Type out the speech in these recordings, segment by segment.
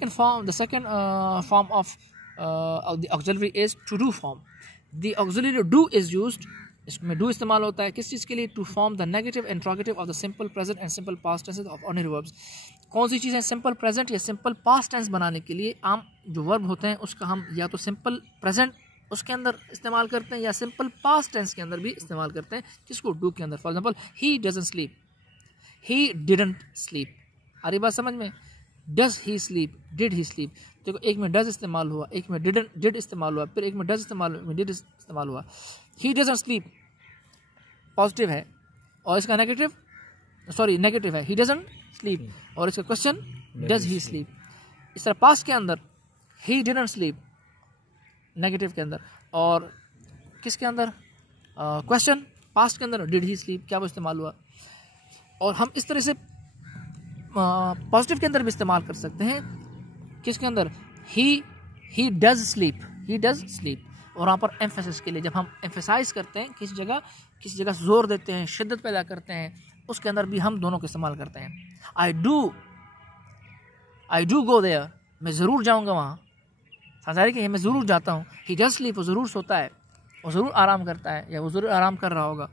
The second form of the auxiliary is to do form. The auxiliary do is used, इसमें do इस्तेमाल होता है किस चीज़ के लिए? To form the negative interrogative of the simple present and simple past tenses of ordinary verbs. कौन सी चीज़ है simple present या simple past tense बनाने के लिए आम जो verb होते हैं उसका हम या तो simple present उसके अंदर इस्तेमाल करते हैं या simple past tense के अंदर भी इस्तेमाल करते हैं, किसको? do के अंदर. For example, he doesn't sleep, he didn't sleep. आ रही बात समझ में? Does he sleep? Did he sleep? देखो एक में does इस्तेमाल हुआ, एक में did इस्तेमाल हुआ, फिर एक में does इस्तेमाल हुआ, एक में did इस्तेमाल हुआ. He doesn't sleep पॉजिटिव है और इसका नेगेटिव है he doesn't sleep, और इसका क्वेश्चन does he sleep. इस तरह पास्ट के अंदर he didn't sleep नेगेटिव के अंदर, और किसके अंदर? क्वेश्चन पास्ट के अंदर did he sleep, क्या वो इस्तेमाल हुआ. और हम इस तरह से पॉजिटिव के अंदर भी इस्तेमाल कर सकते हैं, किसके अंदर? he does sleep. और वहाँ पर एम्फेसिस के लिए जब हम एम्फेसाइज करते हैं किसी जगह जोर देते हैं, शिद्दत पैदा करते हैं, उसके अंदर भी हम दोनों का इस्तेमाल करते हैं. आई डू गो देयर, मैं ज़रूर जाऊँगा वहाँ. समझा कि मैं ज़रूर जाता हूँ. ही डज स्लीप, वो ज़रूर सोता है, वो ज़रूर आराम करता है या वो ज़रूर आराम कर रहा होगा.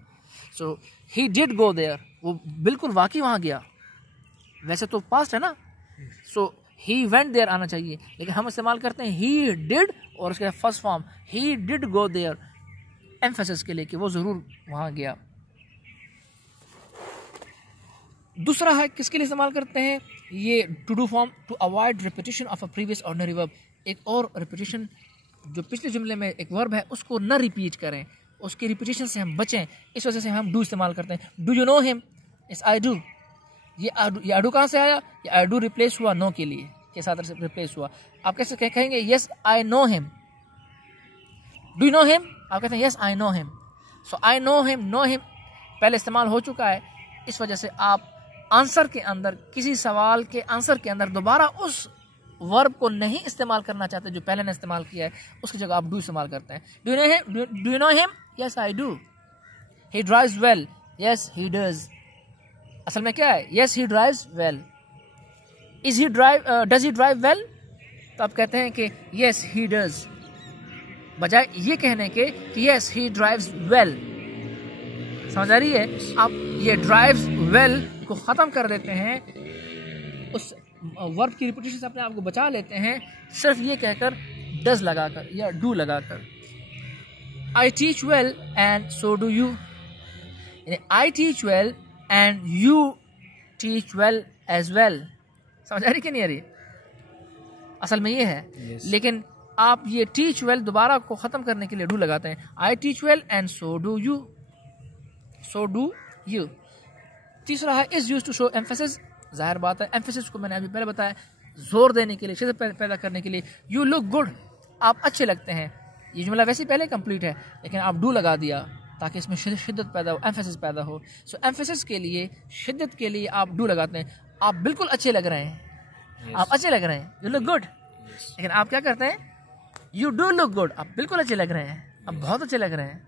सो ही डिड गो देयर, वो बिल्कुल वाकई वहाँ गया. वैसे तो पास्ट है ना, सो ही वेंट देयर आना चाहिए, लेकिन हम इस्तेमाल करते हैं ही डिड और उसके first form he did go there emphasis के लिए कि वो ज़रूर वहाँ गया. दूसरा है किसके लिए इस्तेमाल करते हैं ये to do form? To avoid repetition of a previous ordinary verb. एक और रिपीटिशन जो पिछले जुमले में एक वर्ब है उसको न रिपीट करें, उसकी रिपीटिशन से हम बचें, इस वजह से हम डू इस्तेमाल करते हैं. Do you know him? इस आई डू. ये आई डू कहाँ से आया? ये आई डू रिप्लेस हुआ नो के लिए, के साथ रिप्लेस हुआ. आप कैसे कहेंगे? Yes I know him. Do you know him? आप कहते हैं yes I know him. So I know him पहले इस्तेमाल हो चुका है, इस वजह से आप आंसर के अंदर, किसी सवाल के आंसर के अंदर दोबारा उस वर्ब को नहीं इस्तेमाल करना चाहते जो पहले ने इस्तेमाल किया है, उसकी जगह आप डू इस्तेमाल करते हैं. Do you know him? Yes I do. He drives well. Yes he does. असल में क्या है? Yes he drives well. Does he drive well? तो आप कहते हैं कि यस ही डज, बजाय ये कहने के कि यस ही ड्राइव्स वेल. समझ आ रही है? आप ये ड्राइव्स वेल को ख़त्म कर देते हैं, उस वर्ब की रिपीटेशन से अपने आप को बचा लेते हैं, सिर्फ ये कहकर डज लगाकर या डू लगाकर. I teach well and so do you. I teach well and you teach well as well. समझ आ रही कि नहीं आ रही? असल में ये है. लेकिन आप ये टीच वेल दोबारा को ख़त्म करने के लिए डू लगाते हैं. I teach well and so do you. तीसरा है is used to show emphasis. जाहिर बात है, एम्फेसिस को मैंने अभी पहले बताया, जोर देने के लिए, शिद्दत पैदा करने के लिए. यू लुक गुड, आप अच्छे लगते हैं. ये जुमला वैसे पहले कंप्लीट है, लेकिन आप डू लगा दिया ताकि इसमें शिद्दत पैदा हो, एम्फेसिस पैदा हो. सो एम्फेसिस के लिए, शिद्दत के लिए आप डू लगाते हैं. आप बिल्कुल अच्छे लग रहे हैं, आप अच्छे लग रहे हैं, यू लुक गुड. लेकिन आप क्या करते हैं? यू डू लुक गुड, आप बिल्कुल अच्छे लग रहे हैं, आप बहुत अच्छे लग रहे हैं.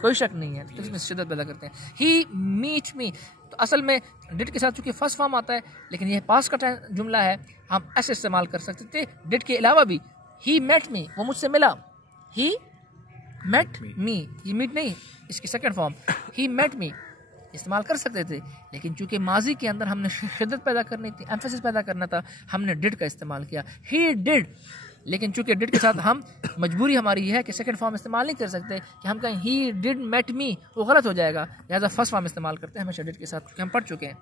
कोई शक नहीं है, तो इसमें शिद्दत पैदा करते हैं. ही मीट मी, तो असल में डिड के साथ चूंकि फर्स्ट फॉर्म आता है, लेकिन यह पास्ट का जुमला है, हम ऐसे इस्तेमाल कर सकते थे डिड के अलावा भी. ही मेट मी, वो मुझसे मिला. ही मेट मी, ये मीट नहीं, इसकी second form he met me इस्तेमाल कर सकते थे, लेकिन चूंकि माजी के अंदर हमने शिद्दत पैदा करनी थी, एम्फेसिस पैदा करना था, हमने डिड का इस्तेमाल किया. He did. लेकिन चूंकि डिड के साथ हम मजबूरी हमारी यह है कि सेकंड फॉर्म इस्तेमाल नहीं कर सकते कि हम कहें ही डिड मेट मी, वो गलत हो जाएगा. लिहाजा फर्स्ट फॉर्म इस्तेमाल करते हैं हमेशा डिड के साथ, क्योंकि हम पढ़ चुके हैं.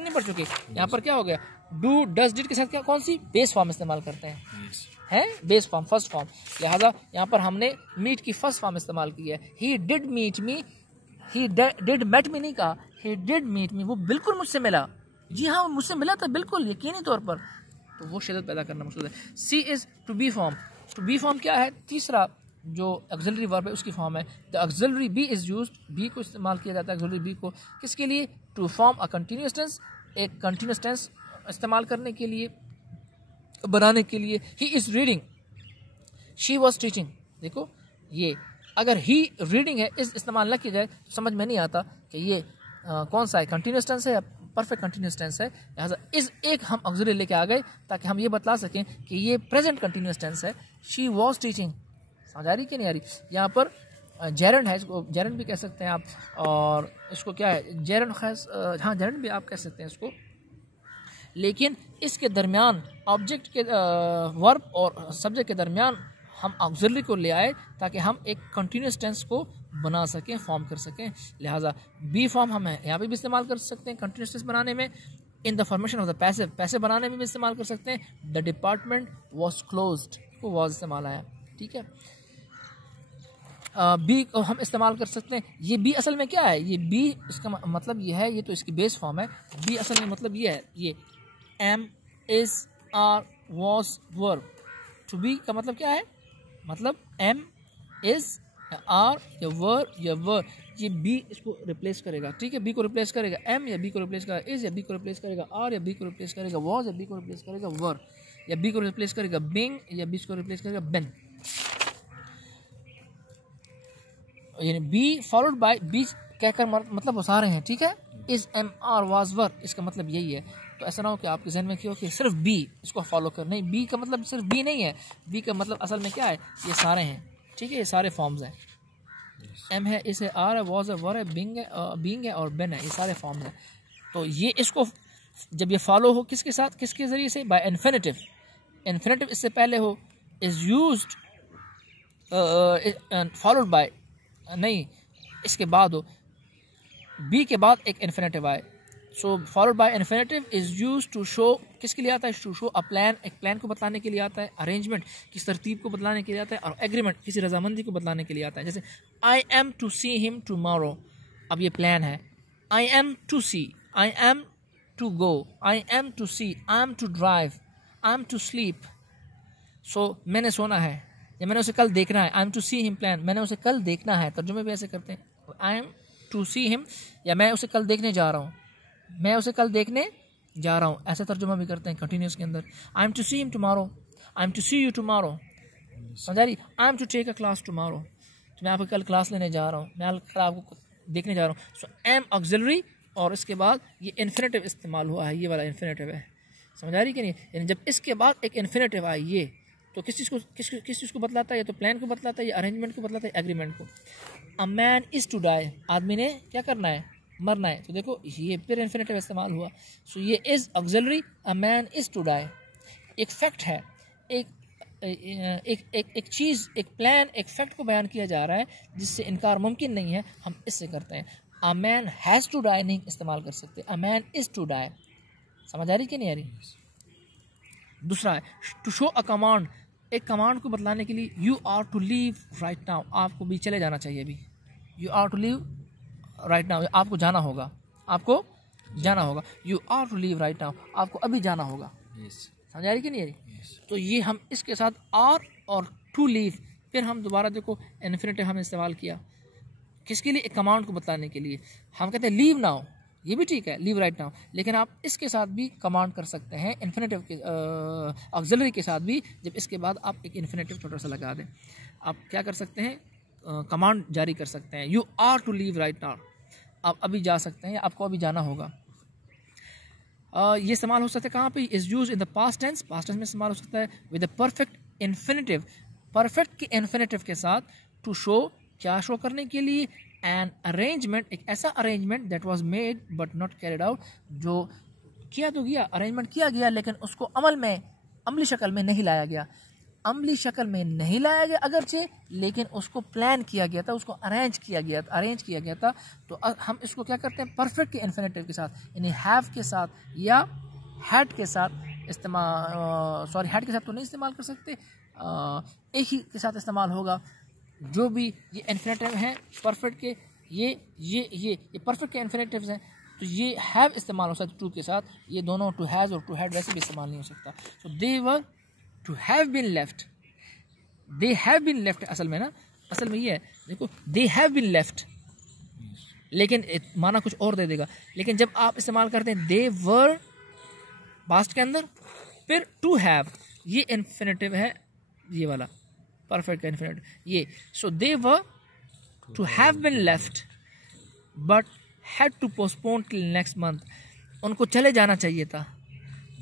नहीं पढ़ चुके. यहाँ पर क्या हो गया? डू डज डिड के साथ क्या कौन सी बेस फॉर्म इस्तेमाल करते हैं? है बेस फॉर्म, फर्स्ट फॉर्म. लिहाजा यहाँ पर हमने मीट की फर्स्ट फॉर्म इस्तेमाल की है. He did meet me, he did met me नहीं कहा, ही डिड मीट मी, वो बिल्कुल मुझसे मिला. जी हाँ, मुझसे मिला था बिल्कुल यकीनी तौर पर. तो वो शिद्दत पैदा करना मकसूद है. C is to be form. To be form क्या है? तीसरा जो ऑक्सिलरी वर्ब है उसकी फॉर्म है. The auxiliary be is used, be को इस्तेमाल किया जाता है ऑक्सिलरी बी को किसके लिए? To form a continuous tense, एक कंटिन्यूअस टेंस इस्तेमाल करने के लिए, बनाने के लिए. He is reading, she was teaching. देखो ये अगर ही रीडिंग है, इस इस्तेमाल न किया जाए तो समझ में नहीं आता कि ये कौन सा है, कंटिन्यूअस टेंस है या परफेक्ट कंटिन्यूस टेंस है, लिहाजा इस एक हम ऑक्सिलरी लेके आ गए ताकि हम ये बता सकें कि ये प्रेजेंट कंटिन्यूस टेंस है। शी वॉज टीचिंग, समझ आ रही कि नहीं आ रही? यहाँ पर जेरन है, इसको जेरन भी कह सकते हैं आप, और इसको क्या है जेरन खैस, हाँ जेरन भी आप कह सकते हैं इसको, लेकिन इसके दरमियान ऑब्जेक्ट के वर्ब और सब्जेक्ट के दरमियान हम ऑक्सिलरी को ले आए ताकि हम एक कंटिन्यूस टेंस को बना सकें, फॉर्म कर सकें। लिहाजा बी फॉर्म हम यहाँ पे भी इस्तेमाल कर सकते हैं कंटिन्यूस टेंस बनाने में, in the formation of the passive, passive बनाने में भी इस्तेमाल कर सकते हैं। द डिपार्टमेंट वॉज क्लोज्ड को वॉज इस्तेमाल आया, ठीक है। बी को हम इस्तेमाल कर सकते हैं, ये बी असल में क्या है, ये बी इसका मतलब ये है, ये तो इसकी बेस फॉर्म है। बी असल में मतलब ये है, ये am is are was verb. To be का मतलब क्या है, मतलब एम इज आर या वर, ये बी इसको रिप्लेस करेगा, ठीक है। बी को रिप्लेस करेगा एम, या बी को रिप्लेस करेगा इज, या बी को रिप्लेस करेगा आर, या बी को रिप्लेस करेगा वॉज, या बी को रिप्लेस करेगा वर, या बी को रिप्लेस करेगा बिंग, या बी को रिप्लेस करेगा बेन। यानी बी फॉलोड बाय बी कहकर मतलब बता रहे हैं, ठीक है। Is am are was were, इसका मतलब यही है। तो ऐसा ना हो कि आपके जहन में क्या हो कि सिर्फ बी इसको फॉलो कर, नहीं, बी का मतलब सिर्फ बी नहीं है, बी का मतलब असल में क्या है, ये सारे हैं, ठीक है, ये सारे फॉर्म्स हैं। एम है, इस है, आर है, वॉज है, वर है, बीइंग है और बेन है, ये सारे फॉर्म्स हैं। तो ये इसको जब ये फॉलो हो किसके साथ, किसके जरिए से, बाय इन्फिनेटिव। इन्फिनेटिव इससे पहले हो, इज यूज्ड फॉलोड बाय, नहीं इसके बाद हो, बी के बाद एक इन्फिनेटिव आए। So followed by infinitive is used to show, किसके लिए आता है, टू शो अ प्लान, एक प्लान को बतलाने के लिए आता है। अरेंजमेंट, किस तरतीब को बतलाने के लिए आता है। और एग्रीमेंट, किसी रजामंदी को बतलाने के लिए आता है। जैसे I am to see him tomorrow, अब ये प्लान है। I am to see, I am to go, I am to see, I am to drive, I am to sleep. So मैंने सोना है, या मैंने उसे कल देखना है। I am to see him plan, मैंने उसे कल देखना है। तर्जुमे भी ऐसे करते हैं, I am to see him, या मैं उसे कल देखने जा रहा हूँ, मैं उसे कल देखने जा रहा हूँ, ऐसे तर्जुमा भी करते हैं कंटिन्यूस के अंदर। I am to see him tomorrow, I am to see you tomorrow, समझ आ रही। I am to take a class tomorrow, तो मैं आपको कल क्लास लेने जा रहा हूँ, मैं कल आपको देखने जा रहा हूँ। सो एम ऑक्सिलरी, और इसके बाद ये इन्फिनेटिव इस्तेमाल हुआ है, ये वाला इन्फिनेटिव है, समझ आ रही कि नहीं। यानी जब इसके बाद एक इन्फिनेटिव आए ये, तो किस चीज़ को बतलाता है, ये तो प्लान को बतलाता है, ये अरेंजमेंट को बतलाता है, एग्रीमेंट को। A man is to die, आदमी ने क्या करना है, मरना है। तो देखो ये फिर इन्फिनेटिव इस्तेमाल हुआ। सो ये is auxiliary, a man is to die. एक फैक्ट है, एक चीज़, एक प्लान, एक फैक्ट को बयान किया जा रहा है जिससे इनकार मुमकिन नहीं है, हम इससे करते हैं। A man has to die नहीं इस्तेमाल कर सकते, a man is to die. समझ आ रही कि नहीं आ रही। दूसरा है टू शो अ कमांड, एक कमांड को बतलाने के लिए। You are to leave right now, आपको भी चले जाना चाहिए अभी। You are to leave right now, आपको जाना होगा, आपको जाना होगा। You are to leave right now, आपको अभी जाना होगा। समझ आ रही कि नहीं आ रही। तो ये हम इसके साथ आर और टू लीव, फिर हम दोबारा देखो इन्फिनेटिव हमने इस्तेमाल किया किसके लिए, एक कमांड को बतलाने के लिए। हम कहते हैं लीव नाउ, ये भी ठीक है, लीव राइट नाउ, लेकिन आप इसके साथ भी कमांड कर सकते हैं इन्फिनेटिव के ऑक्सिलरी के साथ भी। जब इसके बाद आप एक इन्फिनेटिव छोटा सा लगा दें, आप क्या कर सकते हैं, कमांड जारी कर सकते हैं। You are to leave right now, आप अभी जा सकते हैं, आपको अभी जाना होगा। ये इस्तेमाल हो सकता है कहाँ पे, is use in the past tense, past tense में इस्तेमाल हो सकता है with the perfect infinitive, perfect के इन्फिनेटिव के साथ। टू शो, क्या शो करने के लिए, एन अरेंजमेंट, एक ऐसा arrangement that was made but not carried out, जो किया तो गया, अरेंजमेंट किया गया लेकिन उसको अमल में, अमली शक्ल में नहीं लाया गया। अमली शक्ल में नहीं लाया गया अगरचे, लेकिन उसको प्लान किया गया था, उसको अरेंज किया गया था। तो हम इसको क्या करते हैं, परफेक्ट के इन्फिनेटिव के साथ, यानी हैव के साथ या हैड के साथ इस्तेमाल, सॉरी हैड के साथ तो नहीं इस्तेमाल कर सकते, एक ही के साथ इस्तेमाल होगा। जो भी ये इन्फिनेटिव हैं परफेक्ट के, ये परफेक्ट के इन्फिनेटिव्स हैं, तो ये हैव इस्तेमाल हो सकता टू के साथ। ये दोनों टू हैज़ और टू हैड वैसे भी इस्तेमाल नहीं हो सकता। So they were to have been left, they have been left असल में ना, असल में ये है, देखो दे हैव बीन लेफ्ट, लेकिन माना कुछ और दे देगा। लेकिन जब आप इस्तेमाल करते हैं दे वर पास्ट के अंदर, फिर टू हैव, ये इन्फिनेटिव है, ये वाला परफेक्ट का इन्फिनेटिव ये। So they were to have been left but had to postpone till next month, उनको चले जाना चाहिए था,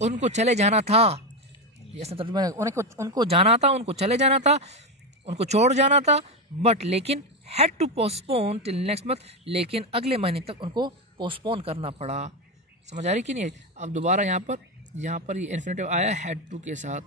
उनको चले जाना था, ऐसा तर्जुमा है, उनको जाना था, उनको चले जाना था, उनको छोड़ जाना था, बट लेकिन had to postpone till next month, लेकिन अगले महीने तक उनको पोस्टपोन करना पड़ा। समझ आ रही कि नहीं? अब दोबारा यहाँ पर ये इन्फिनेटिव आया हैड टू के साथ।